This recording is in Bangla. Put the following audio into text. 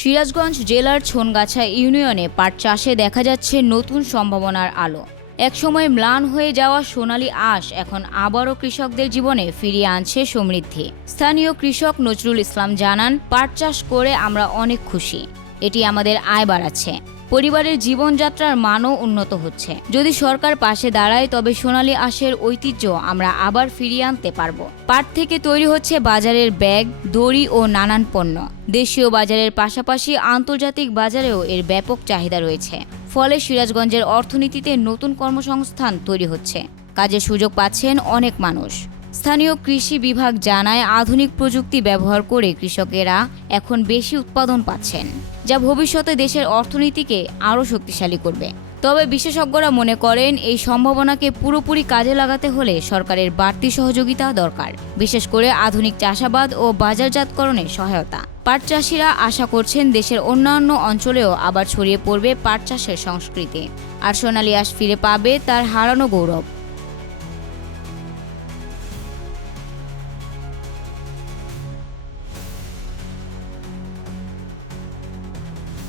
সিরাজগঞ্জ জেলার ছনগাছা ইউনিয়নে পাট চাষে দেখা যাচ্ছে নতুন সম্ভাবনার আলো। একসময় ম্লান হয়ে যাওয়া সোনালী আশ এখন আবারও কৃষকদের জীবনে ফিরিয়ে আনছে সমৃদ্ধি। স্থানীয় কৃষক নজরুল ইসলাম জানান, পাট চাষ করে আমরা অনেক খুশি। এটি আমাদের আয় বাড়াচ্ছে পরিবারের জীবনযাত্রার মানও উন্নত হচ্ছে। যদি সরকার পাশে দাঁড়ায়, তবে সোনালী আঁশের ঐতিহ্য আমরা আবার ফিরিয়ে আনতে পারব। পাট থেকে তৈরি হচ্ছে বাজারের ব্যাগ, দড়ি ও নানান পণ্য। দেশীয় বাজারের পাশাপাশি আন্তর্জাতিক বাজারেও এর ব্যাপক চাহিদা রয়েছে। ফলে সিরাজগঞ্জের অর্থনীতিতে নতুন কর্মসংস্থান তৈরি হচ্ছে। কাজের সুযোগ পাচ্ছেন অনেক মানুষ। স্থানীয় কৃষি বিভাগ জানায়, আধুনিক প্রযুক্তি ব্যবহার করে কৃষকেরা এখন বেশি উৎপাদন পাচ্ছেন, যা ভবিষ্যতে দেশের অর্থনীতিকে আরও শক্তিশালী করবে। তবে বিশেষজ্ঞরা মনে করেন, এই সম্ভাবনাকে পুরোপুরি কাজে লাগাতে হলে সরকারের বাড়তি সহযোগিতা দরকার, বিশেষ করে আধুনিক চাষাবাদ ও বাজারজাতকরণে সহায়তা। পাট চাষিরা আশা করছেন, দেশের অন্যান্য অঞ্চলেও আবার ছড়িয়ে পড়বে পাট চাষের সংস্কৃতি। আর সোনালী আঁশ ফিরে পাবে তার হারানো গৌরব।